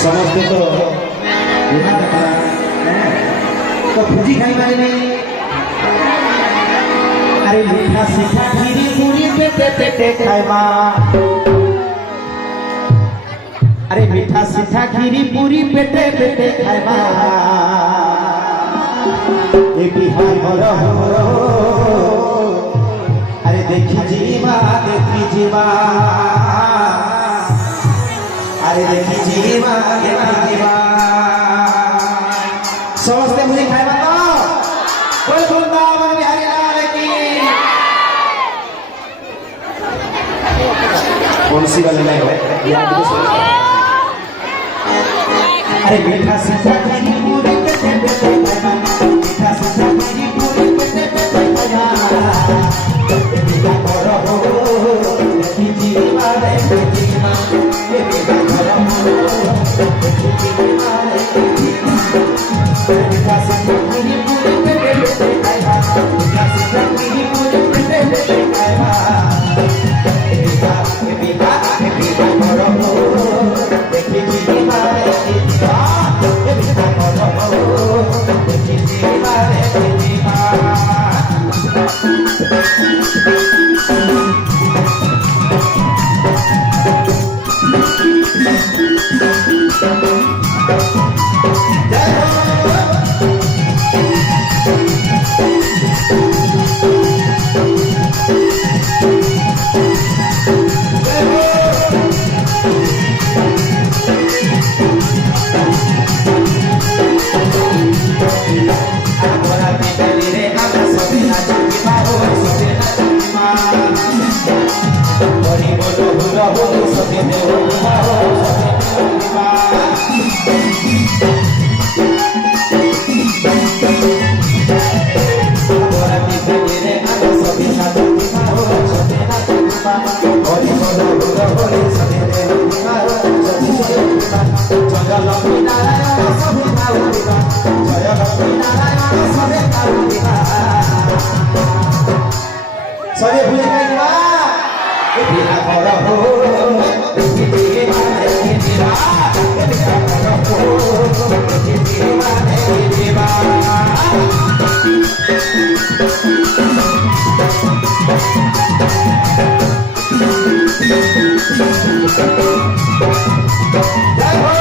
समस्ते तो भुजी खाई पारे नहीं। अरे मीठा सीठा खीरी पूरी पेटे पेटे खाइबा। अरे मीठा सीठा खीरी पूरी पेटे पेटे खाइबा। ए बिहार हरो हरो अरे देखी जीवा अरे देखी जीवा समझते मुझे खाइबा तो कोई वृंदावन बिहारी लाल की। कौन सी वाली नहीं है? अरे मीठा सीठा खीरी पूरी पेटे पेटे खाइबा। मीठा सीठा खीरी पूरी पेटे पेटे खाइबा। बिना करो देखी जीवा देखी जीवा बिना करो देखी जीवा देखी जीवा। मीठा सीठा खीरी पूरी पेटे पेटे खाइबा। मीठा सीठा खीरी पूरी पेटे पेटे खाइबा। बिना करो देखी जीवा देखी जीवा बिना करो देखी जीवा देखी जीवा। सभी भूल गए बिना करो देखी जीवा देखी जीवा बिना करो देखी जीवा देखी जीवा। जय हो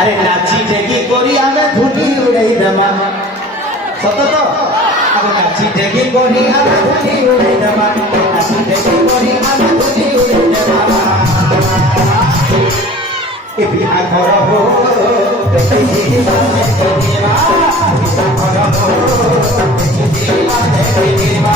अरे नाची टेकी कोरी आमे धुनी उड़ाई दमा सत तो अरे नाची टेकी कोरी आमे धुनी उड़ाई दमा नाची टेकी कोरी आमे धुनी उड़ाई दमा ए बिहा घर हो देखि जीवा देखि जीवा बिहा घर हो देखि जीवा देखि जीवा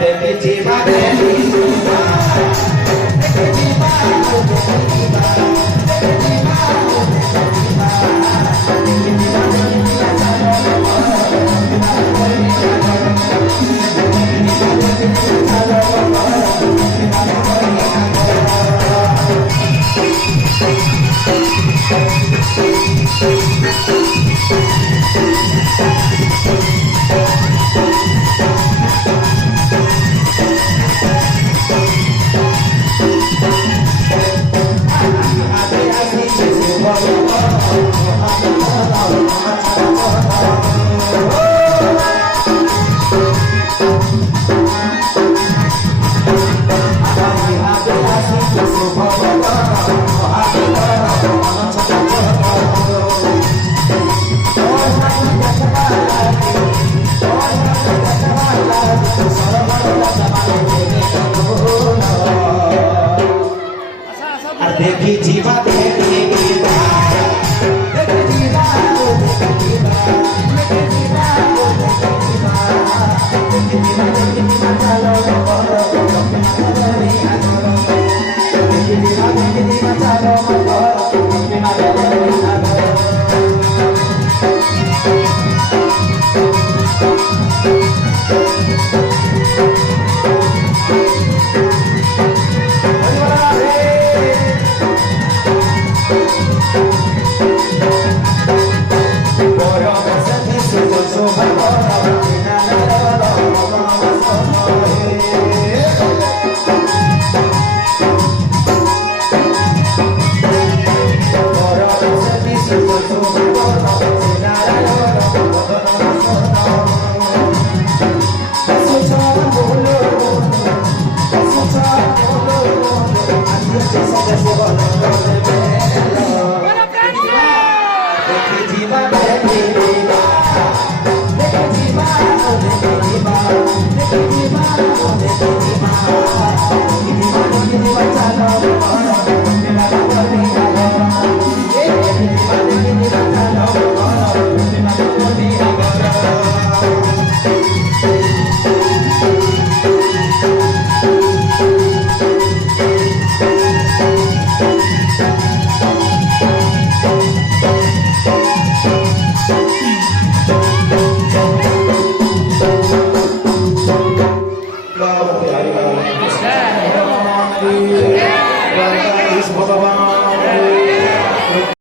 देखी जीवा देखी जीवा देखी जीवा देखी जीवा देखी जीवा देखी जीवा देखी जीवा चलो देखी जीवा चलो Por